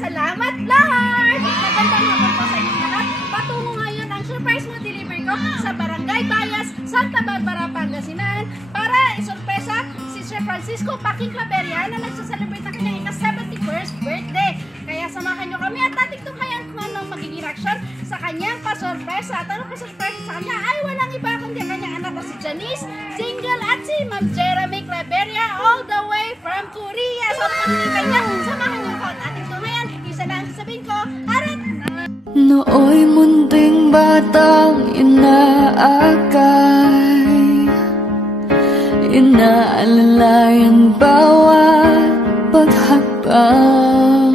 Salamat, Lord! Magandang hapon po sa inyong lahat. Patungo ngayon ang surprise mo delivery ko sa Barangay Bayas, Santa Barbara, Pangasinan para isurpresa si Sir Francisco Paking Claveria na nagsaselebrate ng kanyang ika-71st birthday. Kaya samahan nyo kami at tatigtunghayan kung anong magiging reaction sa kanyang pasurpresa. At ano pasurpresa sa kanya ay walang iba kundi ang kanyang anak na si Janice, single at si Ma'am Jeremy Claveria all the way from Korea. So pakinggan niya, samahan nyo ko at tatigtunghayan. Isa lang sasabihin ko, arat! Nooy munting batang inaakay, inaalalayan bawat paghapang.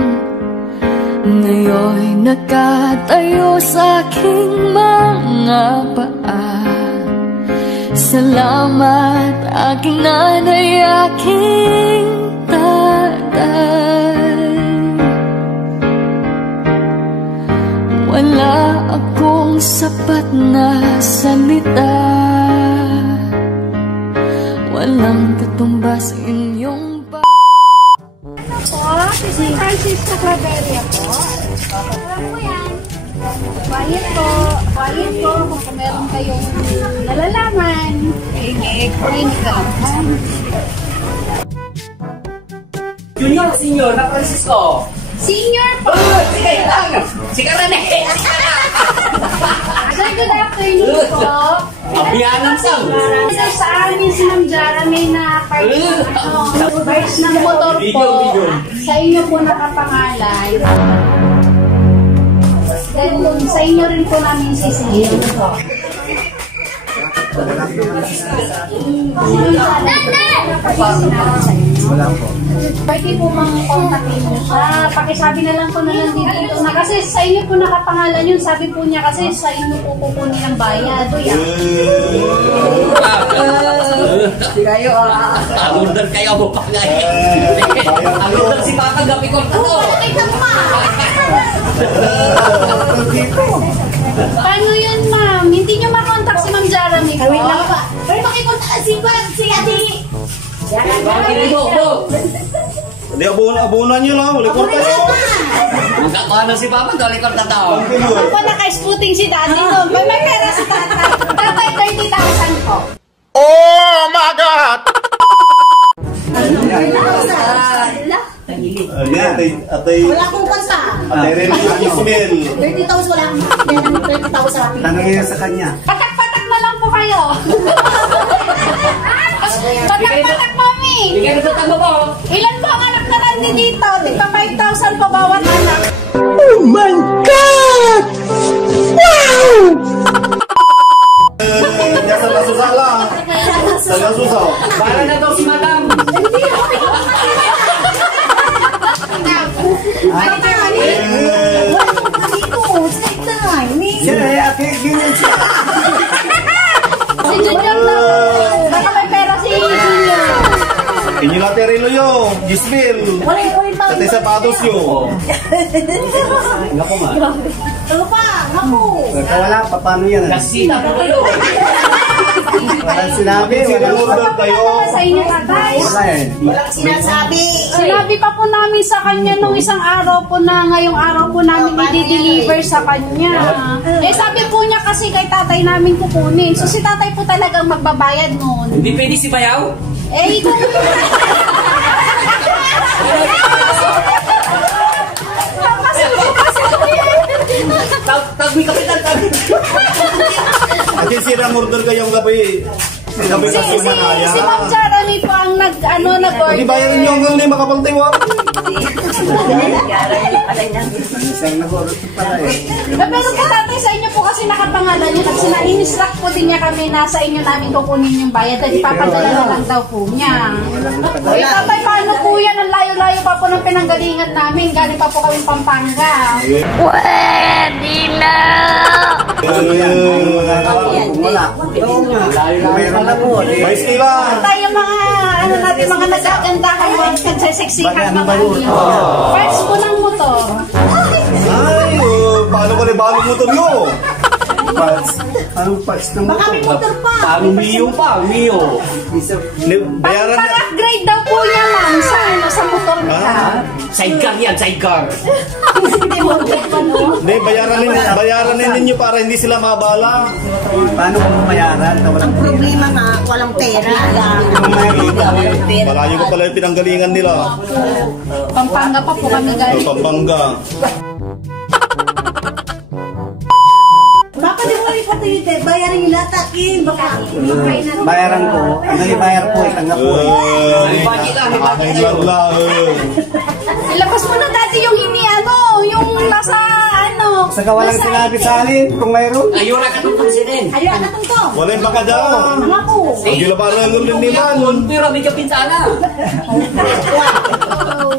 Ngayon'y nakatayo sa aking mga paa. Salamat aking nanay, aking tatay. Wala akong sapat na salita, walang katumbas inyong Ano po? Si Francisco Claveria po. Alam mo yan. Bayad po kung meron kayong nalalaman. Hingig ka lang. Junior, senior na Francisco. Senior po! Sige lang! Sige rin eh! Sir, good afternoon po. Abiyanan sang! Sa amin si Ma'am Jeremy na first ng motor po. Sa inyo po nakapangalan. Then sa inyo rin po namin sisingin. Wala po. Pwede po mga kontakin mo siya. Pakisabi na lang po na nandito na kasi sa inyo po nakapangalan yun. Sabi po niya kasi sa inyo po kukunin ang bayad. Si kayo Alundan kayo mo pa Alundan si Papa gabi ko ito. Paano yun, ma'am? Hindi nyo makontak si Ma'am Jeremy po? Wait lang pa. Pero makikontak si Ate. Hindi, abunan nyo lang. Likod tayo. Magkakuha na si Papa, galikod na tao. Ako naka-spooting si Daddy noon. May pera si Tatay. Tatay, 30,000 po. Oh my God! Atay. Wala akong kanta. Atay rin ang Ismael. 30,000 wala akong 30,000. Tanongin sa kanya. Patak-patak na lang po kayo. Patak-patak, mami. Bigyan na sa mo po. Ilan po ang anak na nandito? Tigpa 5,000 po bawat anak. Oh my God! Wow! Diyan sa lasusa lang. Sa lasusa. Para na daw si Madam. Si Junior na. Baka may pera si Junior. Inyo natin rin yo, Gisbel. Sa sapatos nyo. Nga po ma. Ano pa? Ako. Wala pa, paano yan? Kasi na po kayo. Walang sinabi. Sinulog kayo. Sa inyo, Tatay. Walang sinasabi. Sinabi pa po namin sa kanya nung isang araw po na ngayong araw po namin i-deliver sa kanya. Eh sabi po niya kasi kay tatay namin kukunin. So si tatay po talagang magbabayad noon. Hindi pwede si Bayaw? Eh, ikaw Tagwi kapitan, tagwi. At yung sirang order kayong gabi. Gabi si kasi manaya. Ma'am Jeremy po ang nag-order. Hindi bayaran nyo hanggang na makapagtiwak. Pero po tatay sa inyo po kasi nakapangalan niya kasi na-instruct po din niya kami na sa inyo namin kukunin yung bayad at ipapadala na lang daw po niya. Eh tatay, paano po yan? Ang layo-layo pa po ng pinanggalingan namin. Galing pa po kami Pampanga. Pwede na! May sila. Tayo mga ano natin, mga nagaganda kayo ang nagseseksikan mga ano. First po ng motor. Ay, paano ka rin balong motor nyo? Anong parts ng Baka may motor pa. Parang Mio pa, Mio. Bayaran niya. Pang-upgrade daw po niya, ma'am, sa motor niya. Sidecar yan, sidecar. Hindi motor pa, no? Hindi, bayaran din ninyo para hindi sila mabala. Paano kung mayaran? Ang problema nga, walang pera. Malayo ko pala yung pinanggalingan nila. Pampanga pa po kami galing. Pampanga. Baka di mo rin pati bayarin yung latakin. Baka Bayaran ko. Ang nalibayar po, tanggap po. Aking lang. Ilabas mo na dati yung yung nasa Sa kawalang sinabi sa akin, kung mayroon. Ayun na katutong sinin. ayun, anak ko. Wala yung baka dyan. Mga po. Ang gila parang nulun nilan. Pero may kapintana.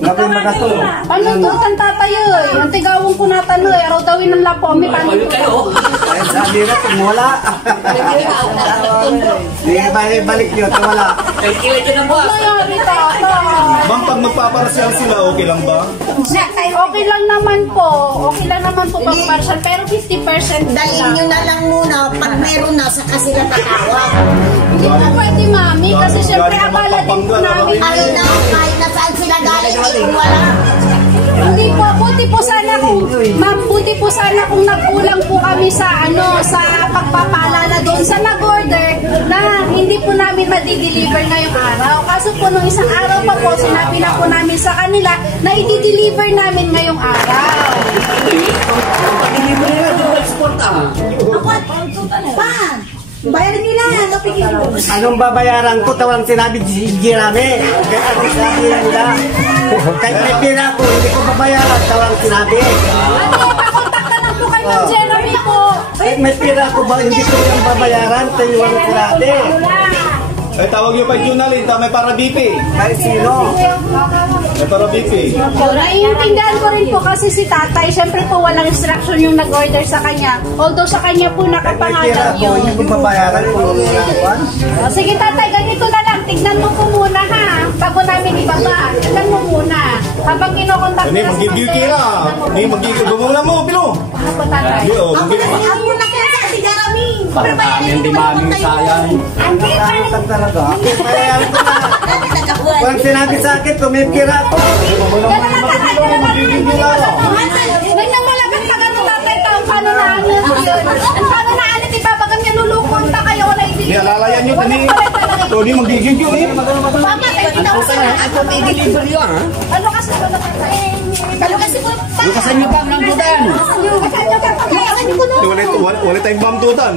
Naku yung magato. Ano to, tatayo eh. Ang tigawang ko natano eh. Araw dawin ng lapo. May paano Ayun kayo. Ayun, sabi na, kung wala. Hindi balik nyo, kung wala. Kailan dyan ang buwas. nangyari, tata? Ma'am, pag magpaparasyal sila, okay lang ba? Okay lang naman po. Okay lang naman po pang partial. Pero 50% Dalhin nyo na lang muna. Pag meron na, saka sila tatawag. Hindi po pwede, mami. Kasi syempre, akala din po namin. Ayun na, kahit na saan sila galing, kung wala. Hindi po, buti po sana kung, ma'am, buti po sana kung nagkulang po kami sa, sa pagpapaalala doon sa nag-order na hindi po namin madi-deliver ngayong araw. Kaso po nung isang araw pa po, sinabi na po namin sa kanila na i-deliver namin ngayong araw. Pag-deliver nila, doon export ah. Pa, bayarin nila. Napigil mo. Anong babayaran ko? Tawang sinabi, Jeremy. Kaya ano sabi nila? Kahit may pira ko, hindi ko babayaran. Tawang sinabi. Ate, pakontak na lang po kayo ng Jeremy po. Kahit may pira ko ba, hindi ko yung babayaran. Tayuan ko sinabi. Eh, tawag niyo pa yung Junalin, may para BP. Kahit sino. May para BP. Naiintindihan ko rin po kasi si tatay, syempre po walang instruction yung nag-order sa kanya. Although sa kanya po Kahit may pira nakapangalan ko, yun. hindi ko babayaran. Kung ano. Sige tatay, ganito na lang. Tignan mo po muna ha. Bago namin ibaba. Tignan mo muna. Habang kinokontak Hindi, mag-give kira. Hindi, mag-give. Gumuna mo, Pilo. Ano po tatay? Hindi, oh, Ako mag-give. na, ako na kaya sa si Jeremy. Parang kami hindi maming sayang. Nakakatan talaga. Bayaran ko na. Walang sinabi sa akin, kung may pira ko. Ganun na tatay. Ganyan malapit ka ganun tatay. Paano na ano yun? Paano na ano? Diba bagang nilulukon ta kayo? Wala Hindi, alalayan niyo, Tani. Tony, mag-give yun eh. Bakit? Ako may deliver yun ah. Ano kasi po tatay? Ano kasi po? Lukasan niyo pa ang rambutan. Wala tayong bamtutan.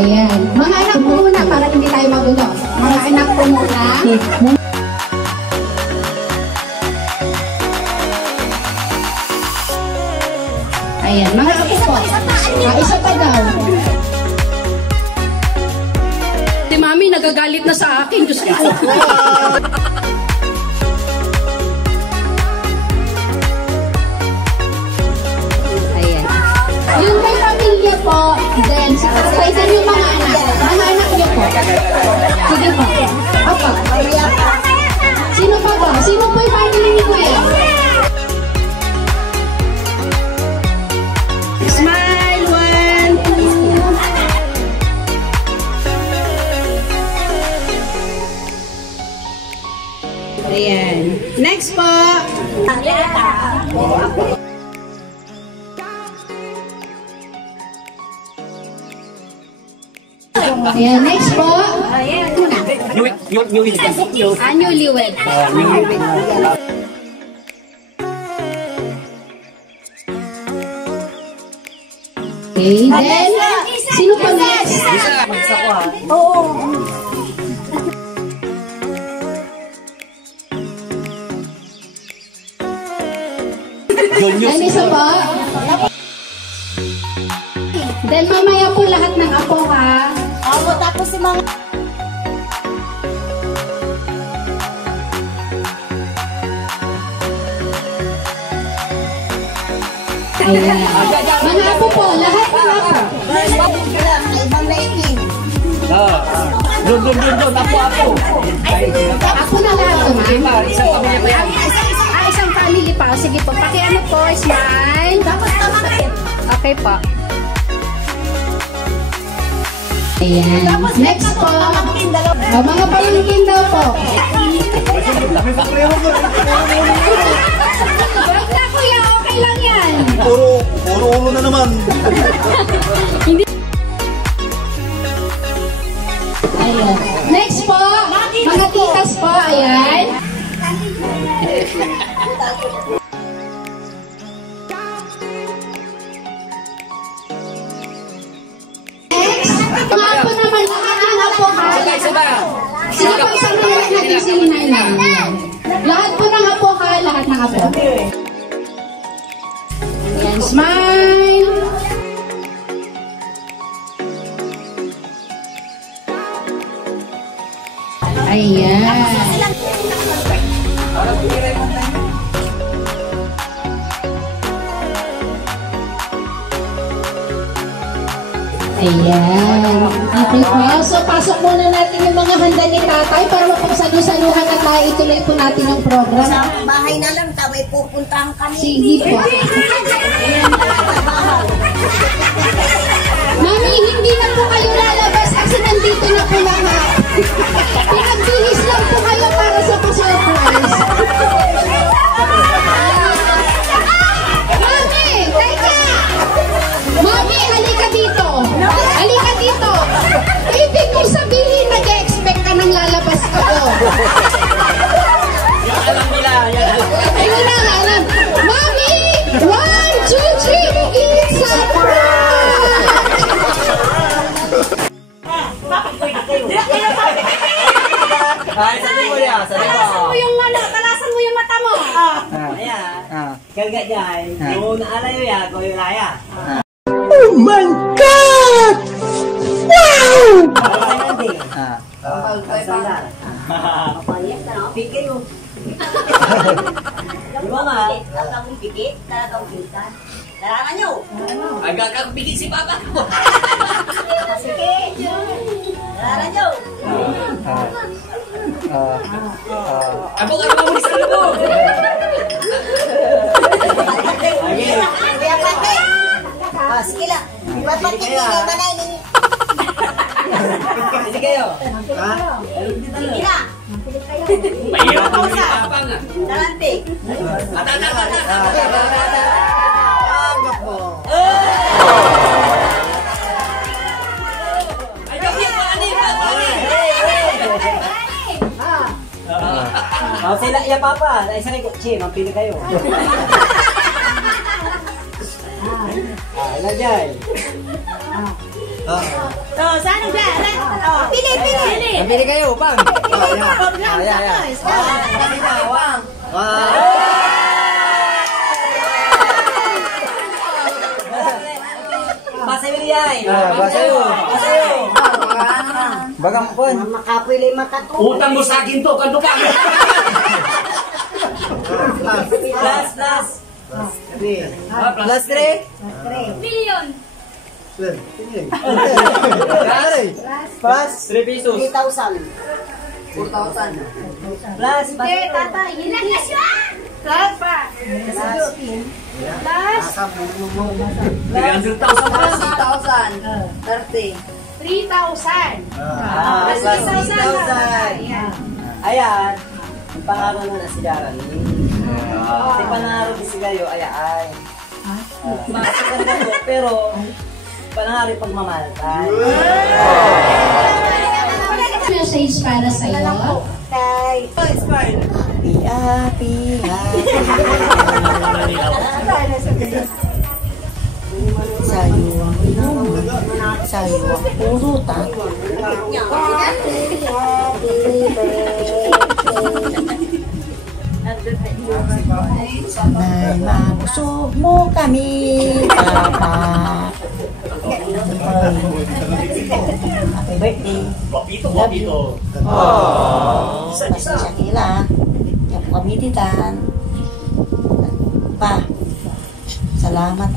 Ayan. Mga anak po muna para hindi tayo magulo. Mga anak po muna. Ayan. Mga apo po. Isa pa daw. Si Mami nagagalit na sa akin. Diyos ko. Ayan. Yung may pamilya po, then sa yung mga anak. Mga anak niyo po. Sige po. Apa? Sino pa ba? Sino po yung family ni Kuya? po. Ayan, next po. Newlywed. Okay, then, sino po next? Ano isa po? Then, mamaya po lahat ng apo ha. Ako tapos si mga... Ayan. Mga apo po, lahat ng apo. Ibang lighting. Doon, apo. Ako na lahat to, ma'am. Isang pamilya pa yan. Isang family pa. Sige po, pakiano po, smile. Tapos tamakit. Okay po. Ayan. Next po. Mga pamangkin daw po. Wag na kuya, okay lang yan. Puro ulo na naman. Ayan. Next po. Mga titas po. Ayan. Mga apo naman, lahat ng apo ha. Sige po, isang minute natin si Hinay lang. Lahat po ng apo ha, lahat ng apo. Ayan, smile. Ayan. Ayan. Okay po. So, pasok muna natin yung mga handa ni tatay para mapagsalusaluhan na tayo. Ituloy po natin ang program. Sa bahay na lang, taway pupuntahan kami. Sige po. Mami, hindi na po kayo lalabas kasi nandito na po lahat. Pinagbihis lang po kayo para sa pa-surprise. Mami, teka! Mami, halika dito. Halika dito. Ibig kong sabihin, nag-expect ka ng lalabas ko. Alam nila, Ayun na, alam. Mami! 1, 2, 3! It's a Sabi mo yan, Talasan mo yung talasan mo yung mata mo. Ayan. Kalga dyan. Yung naalayo yan, kung yung laya. Oh my God! Wow! Pikit mo. Diba nga? Talagang pikit, talagang kita. Larangan nyo. Agakakapigil si Papa ko. Sige. Larangan nyo. Abong mo sa lubo. Kuya Pate. Sige lang. Ba't hindi ba na ini? Sige kayo. Sige na. Mahirap mo si Papa nga. Talante. Ay, kami pa sila ya Papa. Ay, sa kotse. Mampili kayo. Ilan dyan? Saan ang dyan? Pili. Mampili kayo, Pang. Basayo niyay. Basayo. Bagang pon. Makapili matato. Utang mo sa akin to, kanto ka. Plus 3. Million. Plus 3 pesos. 3,000. Plus, Tatay, ilan na siya? Plus pa. Plus 300,000 plus. 3,000. Plus 3,000. Ayan. Ang pangalan mo na si Darren. Kasi pangarap din sila yun, ay. Masaganda po, pero pangarap pagmamaltan. Message para sa'yo. Happy, happy, happy. Sa'yo ang inuman, sa'yo ang purutan. Sana'y mabusog mo kami, Papa. Happy birthday. Love you. Pasensya nila. Kaya po kami ditan. Pa, salamat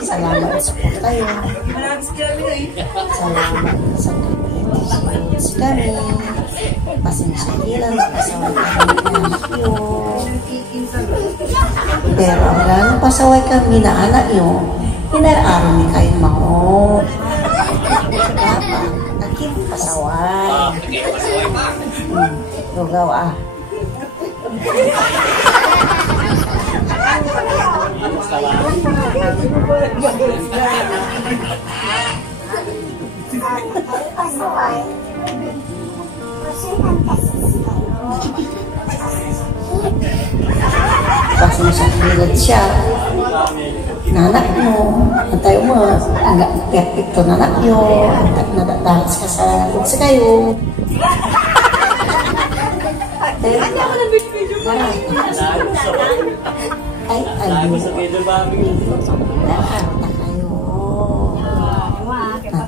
Salamat sa support tayo. Salamat sa support kami. Pasensya nila. Pasaway kami na anak nyo. Pero ang lalong pasaway kami na anak nyo, hinaraaron ni kayo mahok. Dapat, naging pasaway. Lugaw Pas masyadong siya, nanak mo, antay mo, agak perfecto nanak nyo, nadatalas ka sa kayo. Ay,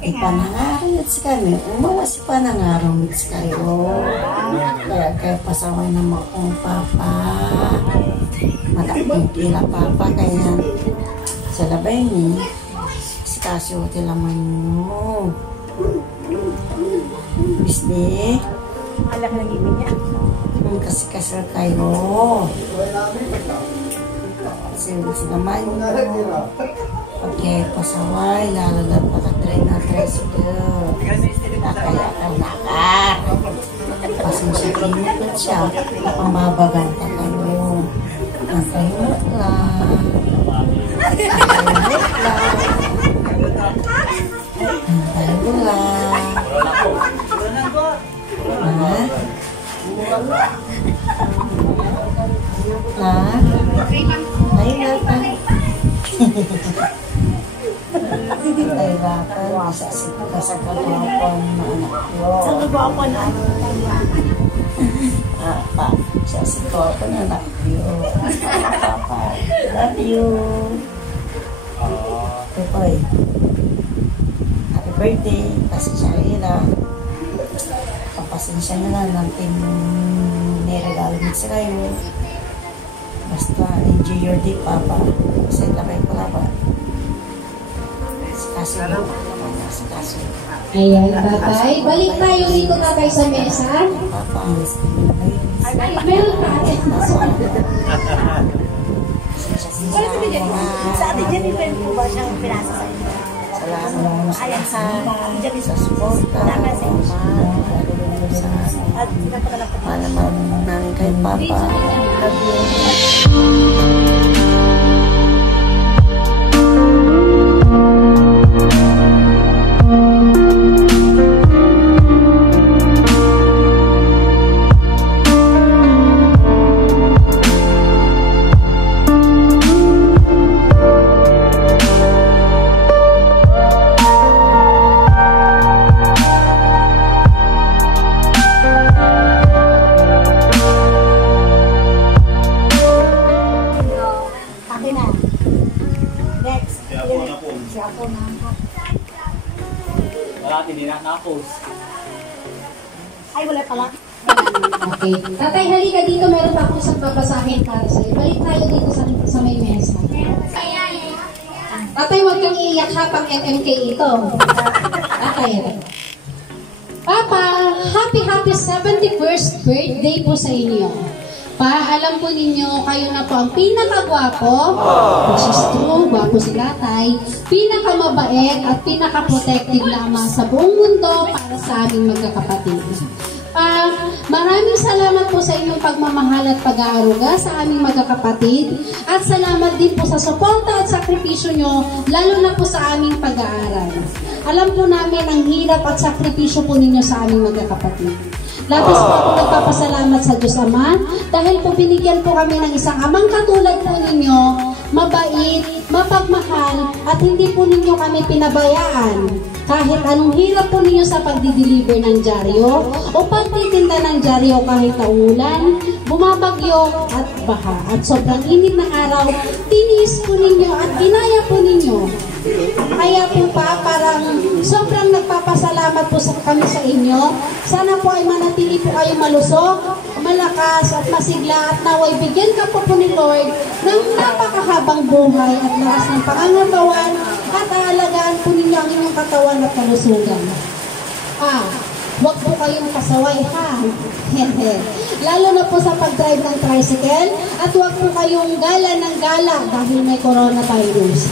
ipanangarit sa kami, umawas ipanangarit sa kayo. Kaya pasaway na mo kong Papa. Matapong tila Papa, kaya sa labay ni, si Casio tila man mo. Bisde. Alam na gini niya. Kasi kayo. Kasi naman mo. Okay, pasaway, lalo na pagka-try na tricycle. Nakaya-nakar. Pasensya kinipot siya, pamabaganta kayo. Nakayot lang. Nakayot lang. Kailangan sa kagwapan na anak ko. Sa kagwapan na anak ko. Sa kagwapan na anak ko. Papa, love you. Pepoy, happy birthday. Pasensya nila. Pasensya nila natin niregalo mo sa kayo. Basta enjoy your day, Papa. Kasi labay ko laban. Ayan, tatay. Balik tayo dito, tatay, sa mesa. Meron pa. Sa atin dyan, yung po ba siyang pinasa sa inyo? Salamat sa support. Malaman namin kay Papa. Love you. Hindi na na-post. Ay, wala pala. Okay. Tatay, halika dito. Meron pa akong isang babasahin para sa'yo. Balik tayo dito sa may mesa. Tatay, huwag kang iiyak ha pang MMK ito. Tatay. Papa, happy 71st birthday po sa inyo. Pa, alam po ninyo, kayo na po ang pinakagwapo, which is true, gwapo si tatay, pinakamabait at pinaka-protective lamang sa buong mundo para sa aming magkakapatid. Maraming salamat po sa inyong pagmamahal at pag-aaruga sa aming magkakapatid at salamat din po sa suporta at sakripisyo nyo, lalo na po sa aming pag-aaral. Alam po namin ang hirap at sakripisyo po ninyo sa aming magkakapatid. Labis po ako nagpapasalamat sa Diyos Ama dahil po binigyan po kami ng isang amang katulad po ninyo, mabait, mapagmahal at hindi po ninyo kami pinabayaan. Kahit anong hirap po ninyo sa pagdi-deliver ng dyaryo o pagtitinda ng dyaryo kahit taulan, bumabagyo at baha at sobrang init ng araw, tiniis po ninyo at ginaya po ninyo. Kaya po parang sobrang nagpapasalamat po kami sa inyo. Sana po ay manatili po kayo malusog, malakas at masigla at naway bigyan ka po ni Lord ng napakahabang buhay at lakas ng pangangatawan at aalagaan po ninyo ang inyong katawan at kalusugan. Huwag po kayong pasaway ha. Lalo na po sa pag-drive ng tricycle at huwag po kayong gala ng gala dahil may coronavirus.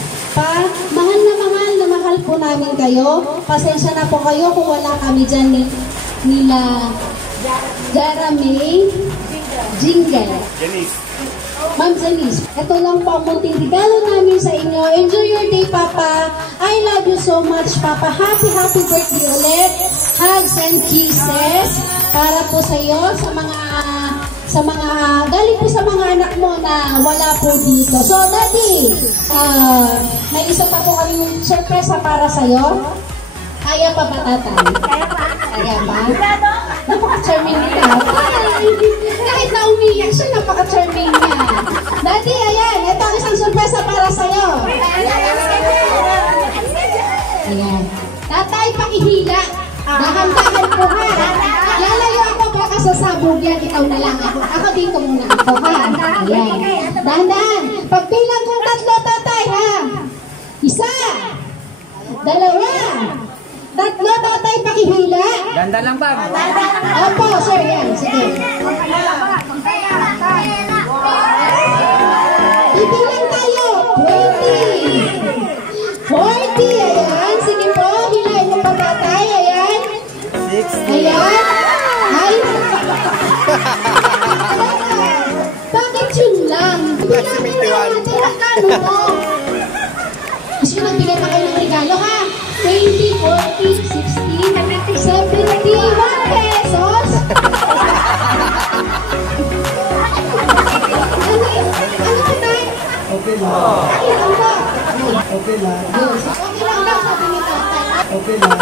Mahal po namin kayo. Pasensya na po kayo kung wala kami dyan nila Jeremy Jingle. Ma'am Janice, ito lang po ang munting regalo namin sa inyo. Enjoy your day, Papa. I love you so much, Papa. Happy birthday ulit. Hugs and kisses para po sa iyo, sa mga galing po sa mga anak mo na wala po dito. So, Daddy, may isa pa po kaming surpresa para sa iyo. Kaya pa ba, tatay? Kaya ba? Napaka-charming niya. Kahit na umiyak siya, napaka-charming niya. Daddy, ayan, ito ang isang surpresa para sa iyo. Ayan. Tatay, pakihila. Dahan-dahan po ha. Lalayo ako, baka sasabog yan. Ikaw na lang ako. Ako dito muna ako ha. Ayan. Dahan-dahan. Pagbilang kong 3, tatay ha. 1, 2, 3, tatay, pakihila. Ganda lang ba? Opo, sir. Yan. Sige. Ibilang tayo. 20. 40. Ayan. Sige po. Hilahin mo pa, tatay. Ayan. 60. Ayan. Ay. Bakit yun lang? Bilang mo natin ang kano mo. Gusto nyo nagbigay pa kayo ng regalo ha? 20, 40, 60, 71 pesos? Ano ba tayo? Okay lang. Okay lang. Okay lang daw, sabi ni tatay. Okay lang.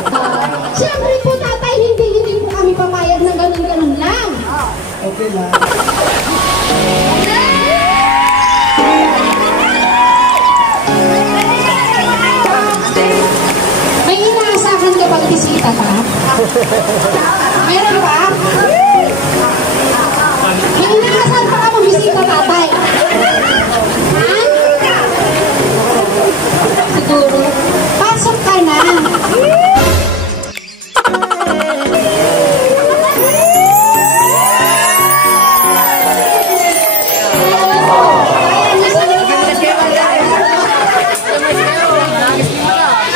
Siyempre po tatay, hindi po kami papayag na ganun-ganun lang. Okay lang. May inaasahan ka bang bisita ka? Meron ba? May inaasahan pa ka bang bisita, tatay? Ha? Siguro. Pasok ka na.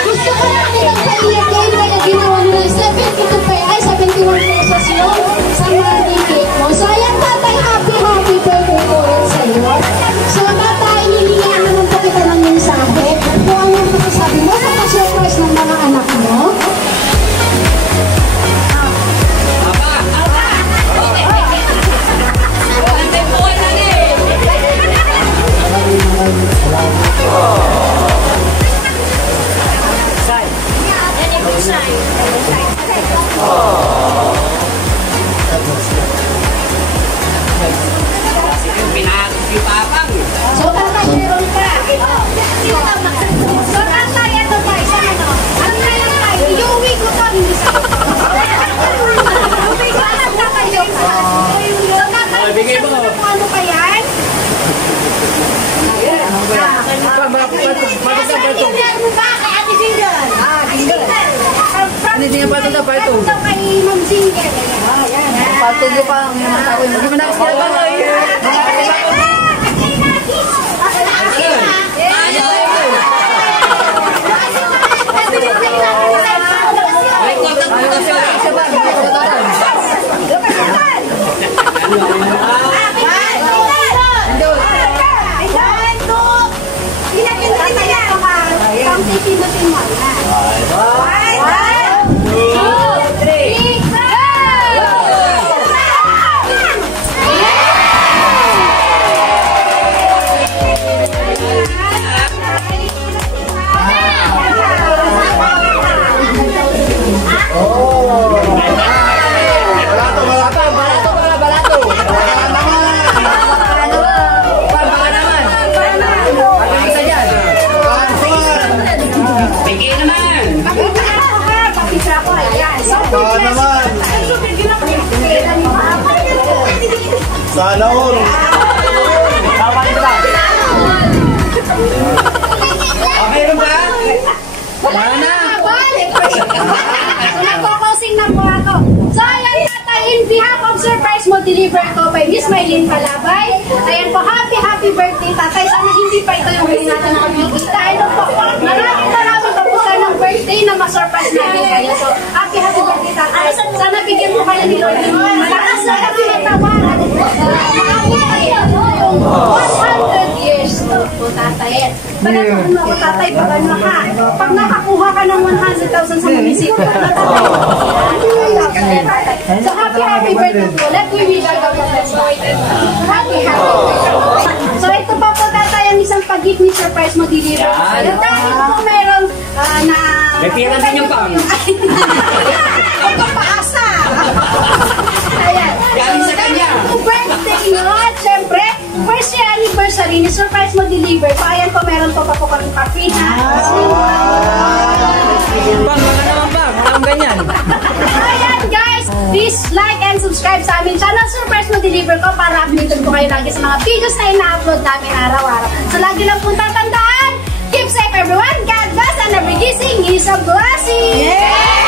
Gusto ko na nilang pailagay kaya ginawa nila 71 pesos yun sa money cake mo. So ayan tatay, happy birthday po rin sa iyo. So tatay, hihingaan naman po kita ng mensahe. Kung ano ang masasabi mo sa pa-surprise ng mga anak mo. So tatay, meron ka. So tatay, ito pa, isa ano. Ano na lang tayo? Iuwi ko to, hindi sa iuwi ko lang tatay yung so tatay, ano pa yan? Tindihan mo ba kay Ate Jingle? Jingle. Ano din yung pato na pa ito? Ito kay Ma'am Jingle. Pato ko pa. Hindi mo nakasila ba? Sana all. Meron ba? Wala na. Nagko-closing na po ako. So, ayan tatay, in behalf of surprise mo, deliver ko by Miss Maylene Palabay. Ayan po, happy birthday tatay. Sana hindi pa ito yung huli natin pagkikita. Ano po, maraming kapusan ng birthday na ma-surprise namin kayo. So, happy birthday tatay. Sana bigyan mo kayo ni Lord. Malakas na kami matawan. Makapit kayo yung 100 years po tatay. Pagkakaroon mo ako tatay, pag ano ka, pag nakakuha ka ng 100,000 sa munisipyo, so happy birthday po. Let me wish you the best. Happy birthday. So ito pa po tatay ang isang pag-gift ni surprise mo deliver ko sa'yo. Dahil po meron na... May pira din yung pang. Ang papaasa. Ayan. Galing sa kanya. Birthday nyo. At syempre, first year anniversary ni surprise mo deliver. So ayan po, meron po pa po kami coffee na. Bang, baka naman bang. Wala akong ganyan. Ayan guys, please like and subscribe sa aming channel Surprise Mo Deliver ko para updated po kayo lagi sa mga videos na ina-upload namin araw-araw. So lagi lang po tatandaan, keep safe everyone, God bless, and every gising is a blessing! Yeah!